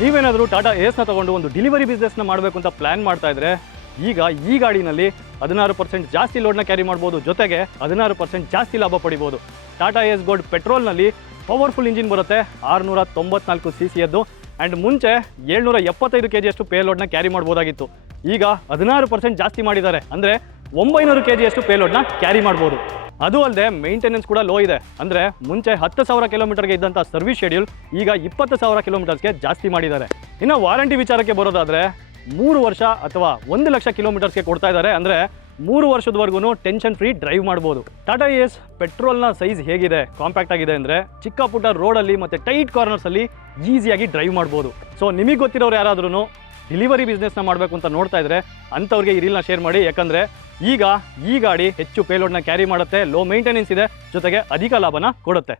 ನೀವೇನಾದರೂ ಟಾಟಾ ಏಸ್ನ ತೊಗೊಂಡು ಒಂದು ಡೆಲಿವರಿ ಬಿಸ್ನೆಸ್ನ ಮಾಡಬೇಕು ಅಂತ ಪ್ಲ್ಯಾನ್ ಮಾಡ್ತಾ ಇದ್ರೆ, ಈಗ ಈ ಗಾಡಿನಲ್ಲಿ ಹದಿನಾರು ಪರ್ಸೆಂಟ್ ಜಾಸ್ತಿ ಲೋಡ್ನ ಕ್ಯಾರಿ ಮಾಡ್ಬೋದು. ಜೊತೆಗೆ ಹದಿನಾರು ಪರ್ಸೆಂಟ್ ಜಾಸ್ತಿ ಲಾಭ ಪಡಿಬೋದು. ಟಾಟಾ ಏಸ್ ಗೋಲ್ಡ್ ಪೆಟ್ರೋಲ್ನಲ್ಲಿ ಪವರ್ಫುಲ್ ಇಂಜಿನ್ ಬರುತ್ತೆ. ಆರುನೂರ ತೊಂಬತ್ನಾಲ್ಕು ಸಿ ಸಿಯದ್ದು ಆ್ಯಂಡ್ ಮುಂಚೆ ಏಳ್ನೂರ ಎಪ್ಪತ್ತೈದು ಕೆ ಜಿಯಷ್ಟು ಪೇಲೋಡ್ನ ಕ್ಯಾರಿ ಮಾಡ್ಬೋದಾಗಿತ್ತು. ಈಗ ಹದಿನಾರು ಪರ್ಸೆಂಟ್ ಜಾಸ್ತಿ ಮಾಡಿದ್ದಾರೆ. ಅಂದರೆ ಒಂಬೈನೂರು ಕೆ ಜಿಯಷ್ಟು ಪೇಲೋಡ್ನ ಕ್ಯಾರಿ ಮಾಡ್ಬೋದು. ಅದು ಅಲ್ಲದೆ ಮೇಂಟೆನೆನ್ಸ್ ಕೂಡ ಲೋ ಇದೆ. ಅಂದರೆ ಮುಂಚೆ ಹತ್ತು ಸಾವಿರ ಕಿಲೋಮೀಟರ್ಗೆ ಇದ್ದಂಥ ಸರ್ವಿಸ್ ಶೆಡ್ಯೂಲ್ ಈಗ ಇಪ್ಪತ್ತು ಸಾವಿರ ಕಿಲೋಮೀಟರ್ಸ್ಗೆ ಜಾಸ್ತಿ ಮಾಡಿದ್ದಾರೆ. ಇನ್ನು ವಾರಂಟಿ ವಿಚಾರಕ್ಕೆ ಬರೋದಾದರೆ ಮೂರು ವರ್ಷ ಅಥವಾ ಒಂದು ಲಕ್ಷ ಕಿಲೋಮೀಟರ್ಸ್ಗೆ ಕೊಡ್ತಾ ಇದ್ದಾರೆ. ಅಂದರೆ ಮೂರು ವರ್ಷದವರೆಗೂ ಟೆನ್ಷನ್ ಫ್ರೀ ಡ್ರೈವ್ ಮಾಡ್ಬೋದು. ಟಾಟಾ ಎಸ್ ಪೆಟ್ರೋಲ್ನ ಸೈಜ್ ಹೇಗಿದೆ ಕಾಂಪ್ಯಾಕ್ಟ್ ಆಗಿದೆ ಅಂದರೆ ಚಿಕ್ಕ ಪುಟ್ಟ ರೋಡಲ್ಲಿ ಮತ್ತು ಟೈಟ್ ಕಾರ್ನರ್ಸಲ್ಲಿ ಈಸಿಯಾಗಿ ಡ್ರೈವ್ ಮಾಡ್ಬೋದು. ಸೊ ನಿಮಗೆ ಗೊತ್ತಿರೋರು ಯಾರಾದ್ರೂ ಡೆಲಿವರಿ ಬಿಸ್ನೆಸ್ನ ಮಾಡಬೇಕು ಅಂತ ನೋಡ್ತಾ ಇದ್ರೆ ಅಂಥವ್ರಿಗೆ ಈ ರೀಲ್ನ ಶೇರ್ ಮಾಡಿ. ಯಾಕಂದರೆ ಈಗ ಈ ಗಾಡಿ ಹೆಚ್ಚು ಪೇಲೋಡ್ನ ಕ್ಯಾರಿ ಮಾಡುತ್ತೆ ಲೋ ಮೇಂಟೆನೆನ್ಸ್ ಇದೆ, ಜೊತೆಗೆ ಅಧಿಕ ಲಾಭನ ಕೊಡುತ್ತೆ.